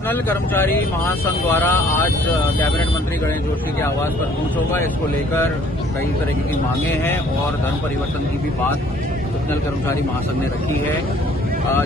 उपनल कर्मचारी महासंघ द्वारा आज कैबिनेट मंत्री गणेश जोशी के आवास पर कूच होगा। इसको लेकर कई तरह की मांगे हैं और धर्म परिवर्तन की भी बात उपनल कर्मचारी महासंघ ने रखी है।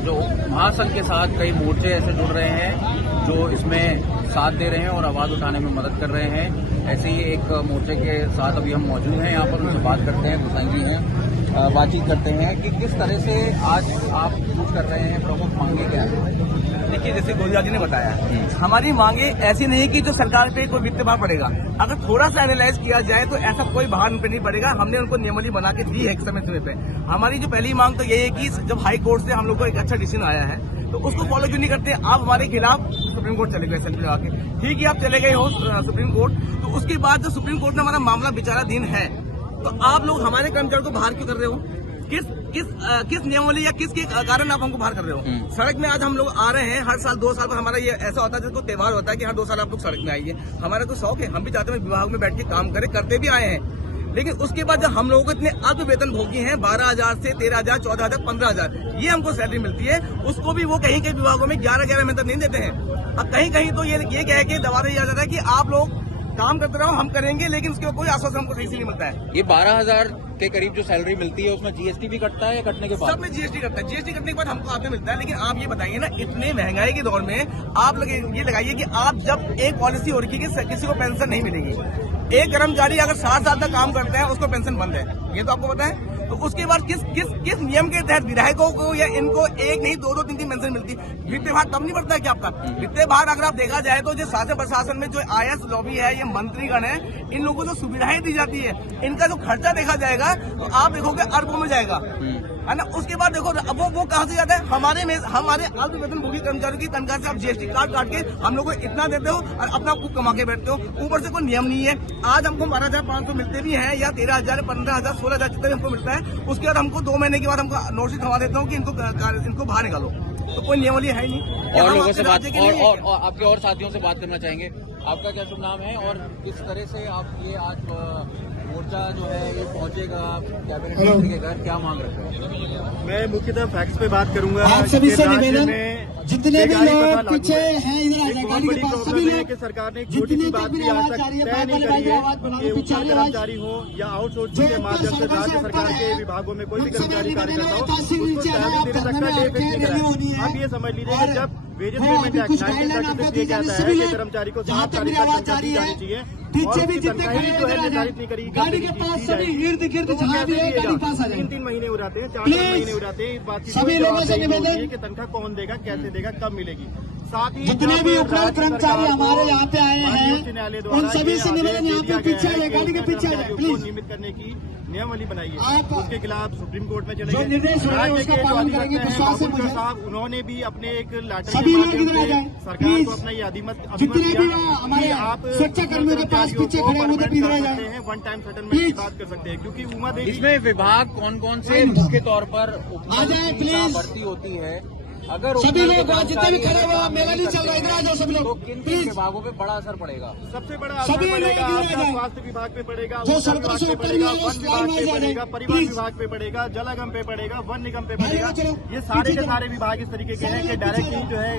जो महासंघ के साथ कई मोर्चे ऐसे जुड़ रहे हैं जो इसमें साथ दे रहे हैं और आवाज उठाने में मदद कर रहे हैं। ऐसे ही एक मोर्चे के साथ अभी हम मौजूद हैं, यहाँ पर उनसे बात करते हैं, गोसाई जी हैं, बातचीत करते हैं कि किस तरह से आज आप कूच कर रहे हैं, प्रमुख मांगे क्या है। देखिए, जैसे गोविंदा जी ने बताया, हमारी मांगे ऐसी नहीं कि जो सरकार पे कोई वित्त भार पड़ेगा। अगर थोड़ा सा एनालाइज किया जाए तो ऐसा कोई भार उन पे नहीं पड़ेगा। हमने उनको नियमावली बना के दी है समय समय पे। हमारी जो पहली मांग तो यही है कि जब हाई कोर्ट से हम लोग को एक अच्छा डिसीजन आया है तो उसको फॉलो क्यों नहीं करते। आप हमारे खिलाफ सुप्रीम कोर्ट चले गए एसएलपी लगा के, ठीक है, आप चले गए हो सुप्रीम कोर्ट, तो उसके बाद जो सुप्रीम कोर्ट ने हमारा मामला विचाराधीन है तो आप लोग हमारे कर्मचारी को बाहर क्यों कर रहे हो। किस नियमावली या किसके कारण आप हमको बाहर कर रहे हो। सड़क में आज हम लोग आ रहे हैं, हर साल 2 साल पर हमारा ये ऐसा होता है जैसे कोई त्योहार होता है कि हर 2 साल आप लोग सड़क में आइए। हमारा तो शौक है, हम भी चाहते हैं विभाग में बैठ के काम करें, करते भी आए हैं। लेकिन उसके बाद जब हम लोगों को इतने अल्प वेतन भोगी हैं, 12,000 से 13,000, 14,000, 15,000 ये हमको सैलरी मिलती है, उसको भी वो कहीं कहीं विभागों में 11-11 महीने तक नहीं देते हैं। अब कहीं कहीं तो ये कह के दबा दिया जाता है कि आप लोग काम करते रहो, हम करेंगे, लेकिन उसके कोई आश्वासन हमको सही से नहीं मिलता है। ये 12,000 के करीब जो सैलरी मिलती है उसमें जीएसटी भी कटता है या कटने के बाद? सब में जीएसटी कटता है। जीएसटी कटने के बाद हमको आपने मिलता है। लेकिन आप ये बताइए ना, इतने महंगाई के दौर में आप लोग ये लगाइए कि आप जब एक पॉलिसी हो रही है कि किसी को पेंशन नहीं मिलेगी। एक कर्मचारी अगर 7 साल तक काम करता है उसको पेंशन बंद है, ये तो आपको पता है। तो उसके बाद किस नियम के तहत विधायकों को या इनको एक नहीं 2-2, 3-3 पेंशन मिलती। वित्त भार तब नहीं बढ़ता है क्या आपका? वित्त भार अगर आप देखा जाए तो जो शासन प्रशासन में जो आईएएस लॉबी है, ये मंत्रीगण है, इन लोगों को जो सुविधाएं दी जाती है, इनका जो खर्चा देखा जाएगा तो आप देखोगे अरबों में जाएगा, है ना। उसके बाद देखो अब वो कहाँ से जाता है, हमारे अल्प वेतन भोगी कर्मचारियों की तनख्वाह से आप जीएसटी काट के हम लोग को इतना देते हो और अपना खूब कमा के बैठते हो। ऊपर से कोई नियम नहीं है। आज हमको 12,500 मिलते भी हैं या 13,000, 15,000, 16,000 जितना भी हमको मिलता है, उसके बाद हमको 2 महीने के बाद हमको नोटिस थमा देता हूँ कि इनको बाहर निकालो। तो कोई नियमावली है ही नहीं। और लोगों से बात और आपके और साथियों से बात करना चाहेंगे। आपका क्या शुभ नाम है और किस तरह से आप ये आज मोर्चा जो है ये पहुंचेगा कैबिनेट मंत्री के घर, क्या मांग रखते हैं? मैं मुख्यतः फैक्ट्स पे बात करूंगा। आप सभी से निवेदन, जितने भी लोग पीछे हैं इधर एक बहुत बड़ी प्रॉब्लम है कि सरकार ने एक छोटी सी बात भी आज तक तय नहीं करी है कि उपनल कर्मचारी हो या आउटसोर्सिंग के माध्यम से राज्य सरकार के विभागों में कोई भी कर्मचारी कार्य करता हो उसको सैलरी देने तक का डे फिक्स नहीं करा। आप ये समझ लीजिए कि जब वेजेस पेमेंट एक्ट 1936 ये कहता है कि कर्मचारी को 7 तारीख तक तनख्वाह दी जानी चाहिए और उसकी तनख्वाह ही जो है निर्धारित नहीं करी जाएगी। 3-3 महीने हो जाते हैं, 4-4 महीने हो जाते हैं। इस बात की कोई जवाबदेही नहीं होती है कि तनख्वाह कौन देगा, कैसे देगा, कब मिलेगी। साथ ही जितने भी उपनल कर्मचारी हमारे यहाँ पे आए हैं उन सभी से निवेदन, यहाँ पे पीछे आ जाए, गाड़ी के पीछे आ जाए प्लीज। नियमित करने की नियमावली बनाई है, उसके खिलाफ सुप्रीम कोर्ट में चले जो निर्देश हो रहे हैं उसका पालन करेंगे विश्वास से मुझे। साहब उन्होंने भी अपने एक लेटर सभी के लोग माध्यम इधर आ से जाएं, सरकार को अपना ये अभिमत जितने भी दिया हमारे आप स्वेच्छाकर्मियों के पास पीछे खड़े हैं उधर भी इधर आ जाए। वन टाइम सेटलमेंट की बात कर सकते हैं क्योंकि उमा देवी इसमें विभाग कौन कौन से मुख्य तौर पर आ जाए प्लीज। भर्ती होती है। अगर सभी लोग जितने भी खड़े हुए मेला नहीं चल रहा, इधर आ जाओ सब तो लोग किन प्लीज। विभागों पे बड़ा असर पड़ेगा? सबसे बड़ा सभी असर पड़ेगा लोग आपका इधर आ स्वास्थ्य विभाग पे पड़ेगा, जो ऊर्जा सड़कों विभाग से पे ऊपर पड़ेगा, भी आ वन जाओ, विभाग पे आ जाए, पड़ेगा, परिवहन प्लीज। विभाग पे पड़ेगा, जल निगम पे पड़ेगा, वन निगम पे चलो, पड़ेगा। चलो, ये सारे पीछे के चलो। सारे विभाग इस तरीके के हैं कि डायरेक्टली जो है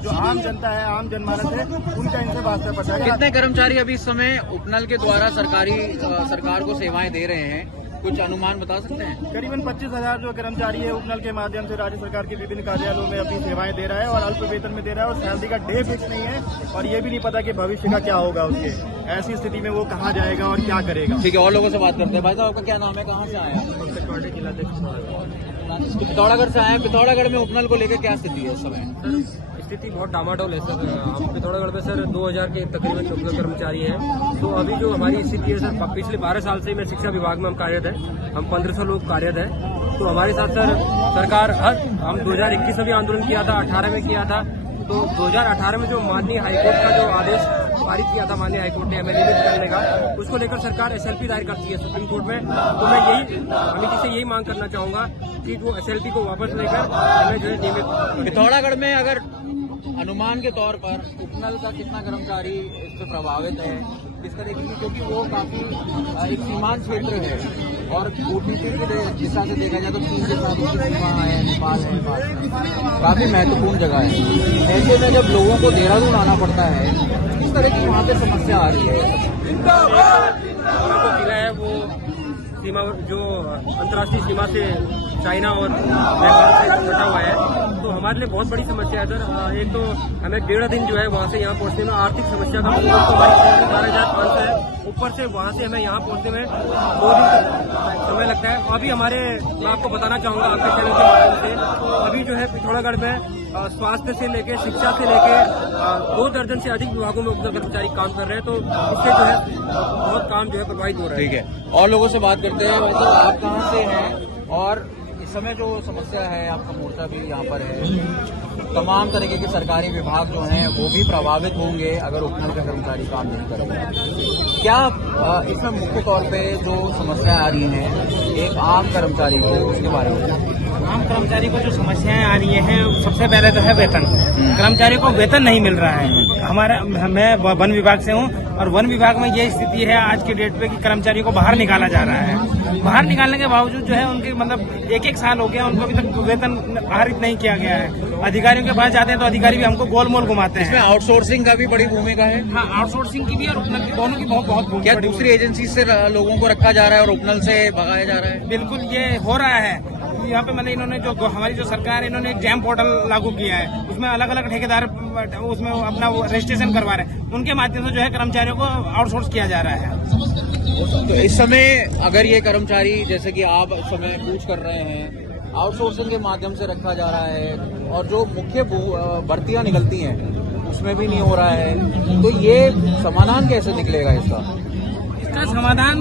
जो आम जनता है, आम जनमानस है, उनका इनसे वास्ता पड़ता है। कितने कर्मचारी अभी इस समय उपनल के द्वारा सरकार को सेवाएं दे रहे हैं, कुछ अनुमान बता सकते हैं? करीबन 25,000 जो कर्मचारी है उपनल के माध्यम से राज्य सरकार के विभिन्न कार्यालयों में अपनी सेवाएं दे रहा है और अल्प वेतन में दे रहा है और सैलरी का डे फिक्स नहीं है और ये भी नहीं पता कि भविष्य का क्या होगा उसके। ऐसी स्थिति में वो कहाँ जाएगा और क्या करेगा। ठीक है, और लोगों से बात करते हैं। भाई साहब, आपका क्या नाम है, कहाँ से आए हैं? पिथौरागढ़ से आए हैं। पिथौरागढ़ में उपनल को लेकर क्या स्थिति है इस समय? स्थिति बहुत डामाडोल है सर। हम पिथौरागढ़ में सर 2000 के तकरीबन उपनल कर्मचारी हैं। तो अभी जो हमारी स्थिति है सर, पिछले 12 साल से मैं शिक्षा विभाग में हम कार्यरत हैं। हम 1500 लोग कार्यरत हैं। तो हमारे साथ सर सरकार हम 2021 में भी आंदोलन किया था, 18 में किया था। तो 2018 में जो माननीय हाईकोर्ट का जो आदेश पारित किया था माननीय हाईकोर्ट ने हमें नियमित करने का, उसको लेकर सरकार एसएलपी दायर करती है सुप्रीम कोर्ट में। तो मैं अमित से यही मांग करना चाहूंगा कि वो एसएलपी को वापस लेकर हमें जो है नियमित। पिथौरागढ़ में अगर अनुमान के तौर पर उपनल का कितना कर्मचारी इससे प्रभावित है, किस तरह की, क्योंकि वो काफी एक सीमांत क्षेत्र है, और कूटनीति के हिसाब से देखा जाए तो चीन के साथ वहाँ है, नेपाल है, काफी महत्वपूर्ण जगह है। ऐसे में जब लोगों को देहरादून आना पड़ता है, किस तरह की वहाँ पे समस्या आ रही है? जो किला है वो सीमा, जो अंतर्राष्ट्रीय सीमा से चाइना और नेपाल से कटा हुआ है, तो हमारे लिए बहुत बड़ी समस्या है सर। एक तो हमें 1.5 दिन जो है वहाँ से यहाँ पहुँचने में आर्थिक समस्या का मतलब तो हमारी 12,500 है, ऊपर से वहाँ से हमें यहाँ पहुँचने में 2 दिन समय लगता है। अभी मैं आपको बताना चाहूँगा आपके चैनल के माध्यम से, अभी जो है पिथौरागढ़ में स्वास्थ्य से लेके, शिक्षा से लेके 2 दर्जन से अधिक विभागों में उपनल कर्मचारी काम कर रहे हैं, तो इससे जो है बहुत काम जो है प्रभावित हो रहा है। ठीक है, और लोगों से बात करते हैं। मतलब आप कहाँ से हैं और इस समय जो समस्या है, आपका मोर्चा भी यहाँ पर है, तमाम तरीके के सरकारी विभाग जो हैं वो भी प्रभावित होंगे अगर उपनल के कर्मचारी काम नहीं करेंगे। क्या इसमें मुख्य तौर पे जो समस्या आ रही हैं एक आम कर्मचारी को, उसके बारे में? आम कर्मचारी को जो समस्याएं आ रही हैं, सबसे पहले तो है वेतन। कर्मचारी को वेतन नहीं मिल रहा है। मैं वन विभाग से हूं और वन विभाग में ये स्थिति है आज के डेट पे कि कर्मचारियों को बाहर निकाला जा रहा है। बाहर निकालने के बावजूद जो है उनके मतलब 1-1 साल हो गया, उनको अभी तक वेतन आहरित नहीं किया गया है। अधिकारियों के पास जाते हैं तो अधिकारी भी हमको गोलमोल घुमाते हैं। इसमें आउटसोर्सिंग का भी बड़ी भूमिका है। हाँ, आउटसोर्सिंग की भी और उपनल की, दोनों की बहुत क्या बड़ी दूसरी एजेंसी से लोगों को रखा जा रहा है और उपनल से भगाया जा रहा है? बिल्कुल ये हो रहा है। यहाँ पे मतलब इन्होंने जो हमारी जो सरकार है, इन्होंने एक जैम पोर्टल लागू किया है, उसमें अलग अलग ठेकेदार उसमें अपना वो रजिस्ट्रेशन करवा रहे हैं, उनके माध्यम से जो है कर्मचारियों को आउटसोर्स किया जा रहा है। तो इस समय अगर ये कर्मचारी, जैसे कि आप इस समय पूछ कर रहे हैं, आउटसोर्सिंग के माध्यम से रखा जा रहा है और जो मुख्य भर्तियां निकलती हैं उसमें भी नहीं हो रहा है, तो ये समाधान कैसे निकलेगा इसका समाधान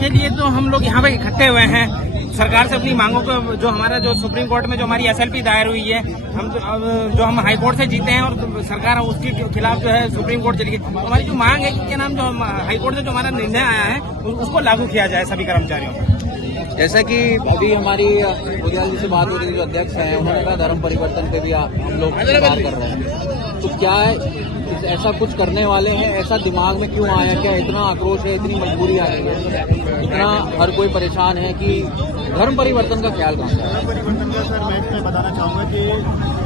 के लिए तो हम लोग यहाँ पे इकट्ठे हुए हैं, सरकार से अपनी मांगों को, जो हमारा जो सुप्रीम कोर्ट में जो हमारी SLP दायर हुई है, हम हाई कोर्ट से जीते हैं और सरकार उसके खिलाफ जो है सुप्रीम कोर्ट चली गई। हमारी जो मांग है कि नाम जो हाई कोर्ट से जो हमारा निर्णय आया है उसको लागू किया जाए सभी कर्मचारियों को। जैसा कि अभी हमारी बुधियाल जी से बात हो रही थी, जो अध्यक्ष हैं, उन्होंने कहा धर्म परिवर्तन पे भी हम लोग विचार कर रहे हैं, तो क्या ऐसा कुछ करने वाले हैं? ऐसा दिमाग में क्यों आया? क्या इतना आक्रोश है, इतनी मजबूरी आ रही है, इतना हर कोई परेशान है कि धर्म परिवर्तन का ख्याल कहाँ है? धर्म परिवर्तन का सर मैं इसमें बताना चाहूंगा कि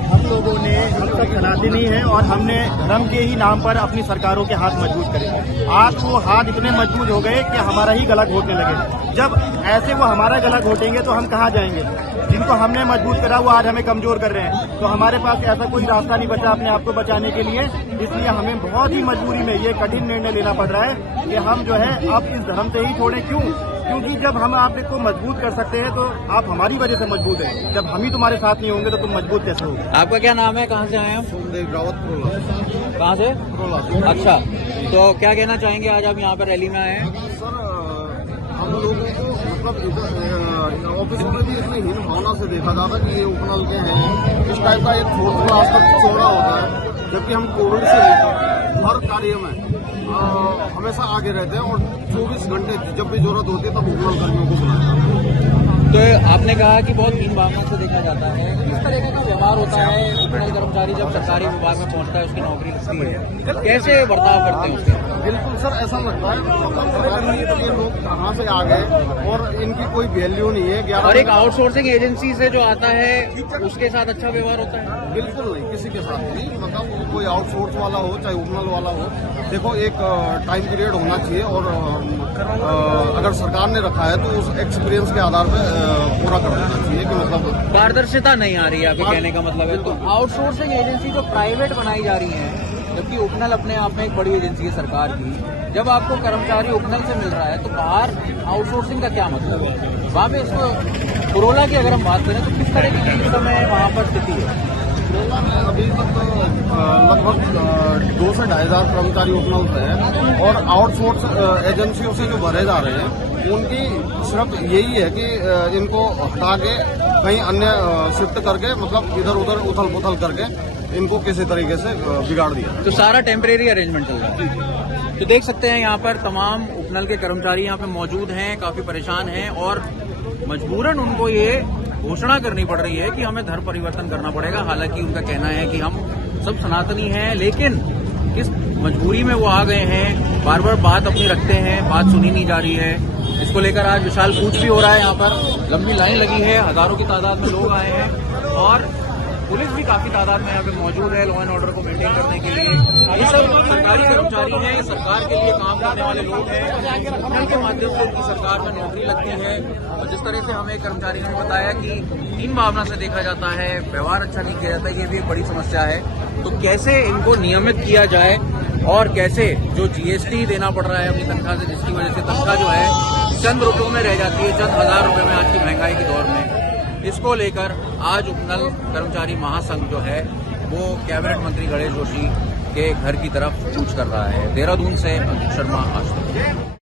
हम लोगों ने, हम सब सनातनी हैं और हमने धर्म के ही नाम पर अपनी सरकारों के हाथ मजबूत करे। आज वो हाथ इतने मजबूत हो गए कि हमारा ही गला घोटने लगे। जब ऐसे वो हमारा गला घोटेंगे तो हम कहाँ जाएंगे? जिनको हमने मजबूत करा वो आज हमें कमजोर कर रहे हैं, तो हमारे पास ऐसा कोई रास्ता नहीं बचा अपने आप को बचाने के लिए। इसलिए हमें बहुत ही मजबूरी में ये कठिन निर्णय लेना पड़ रहा है कि हम जो है अब इस धर्म से ही छोड़े। क्यों? क्योंकि जब हम आप को मजबूत कर सकते हैं तो आप हमारी वजह से मजबूत हैं। जब हम ही तुम्हारे साथ नहीं होंगे तो तुम मजबूत कैसे हो? आपका क्या नाम है? कहाँ से आए हैं? सोमदेव रावत प्रोला। कहाँ से? प्रोला। अच्छा, तो क्या कहना चाहेंगे? आज आप यहाँ पर रैली में आए हैं। सर हम लोगों को मतलब ऑफिसों में भी इतनी हीन भावना से देखा जाता कि ये उपनल के हैं, इस टाइप का एक थोड़ा आज तक चौड़ा होता है, जबकि हम कोविड से लेकर हर कार्य में हमेशा आगे रहते हैं और 24 घंटे जब भी जरूरत होती है तब उपनल कर्मियों को बुलाया जाता है। तो आपने कहा कि बहुत हीन भावना से देखा जाता है, किस तरह का व्यवहार होता है? उपनल कर्मचारी जब सरकारी विभाग में पहुंचता है, उसकी नौकरी लगती है, कैसे बर्ताव करते हैं उसके? बिल्कुल सर, ऐसा लगता है ये लोग कहाँ से आ गए और इनकी कोई वैल्यू नहीं है। और एक आउटसोर्सिंग एजेंसी से जो आता है उसके साथ अच्छा व्यवहार होता है? बिल्कुल नहीं, किसी के साथ नहीं। मतलब वो कोई आउटसोर्स वाला हो चाहे उपनल वाला हो, देखो एक टाइम पीरियड होना चाहिए और अगर सरकार ने रखा है तो उस एक्सपीरियंस के आधार पर पूरा कर देना चाहिए कि मतलब पारदर्शिता नहीं आ रही है आपके कहने का मतलब है। तो आउटसोर्सिंग एजेंसी जो प्राइवेट बनाई जा रही है, जबकि उपनल अपने आप में एक बड़ी एजेंसी है सरकार की, जब आपको कर्मचारी उपनल से मिल रहा है तो बाहर आउटसोर्सिंग का क्या मतलब है? वहाँ पे इसको पुरोला की अगर हम बात करें तो किस तरह की इस समय वहाँ पर स्थिति है? अभी तक लगभग 2 से 2.5 हज़ार कर्मचारी उपलब्ध हैं और आउटसोर्स एजेंसियों से जो भरे जा रहे हैं उनकी सिर्फ यही है कि इनको हटा के कहीं अन्य शिफ्ट करके, मतलब इधर उधर उथल पुथल करके इनको किसी तरीके से बिगाड़ दिया। तो सारा टेम्परेरी अरेंजमेंट चल रहा है। तो देख सकते हैं यहाँ पर तमाम उपनल के कर्मचारी यहाँ पे मौजूद हैं, काफी परेशान हैं और मजबूरन उनको ये घोषणा करनी पड़ रही है कि हमें धर्म परिवर्तन करना पड़ेगा। हालांकि उनका कहना है कि हम सब सनातनी हैं, लेकिन किस मजबूरी में वो आ गए हैं, बार बार बात अपनी रखते हैं, बात सुनी नहीं जा रही है। इसको लेकर आज विशाल कूच भी हो रहा है। यहाँ पर लंबी लाइन लगी है, हजारों की तादाद में लोग आए हैं और पुलिस भी काफी तादाद में यहाँ पे मौजूद है लॉ एंड ऑर्डर को मेंटेन करने के लिए। ये सब सरकारी कर्मचारी हैं, सरकार के लिए काम करने वाले लोग हैं, उन्हीं के माध्यम से उनकी सरकार में नौकरी लगती है। और जिस तरह से हमें कर्मचारी ने बताया कि टीम भावना से देखा जाता है, व्यवहार अच्छा नहीं किया जाता, ये भी एक बड़ी समस्या है। तो कैसे इनको नियमित किया जाए और कैसे जो जीएसटी देना पड़ रहा है अपनी तनख्वाह से, जिसकी वजह से तनख्वाह जो है चंद रुपयों में रह जाती है, चंद हजार रुपये में आज की महंगाई के दौर में, इसको लेकर आज उपनल कर्मचारी महासंघ जो है वो कैबिनेट मंत्री गणेश जोशी के घर की तरफ कूच कर रहा है। देहरादून से अंकित शर्मा, आज तक।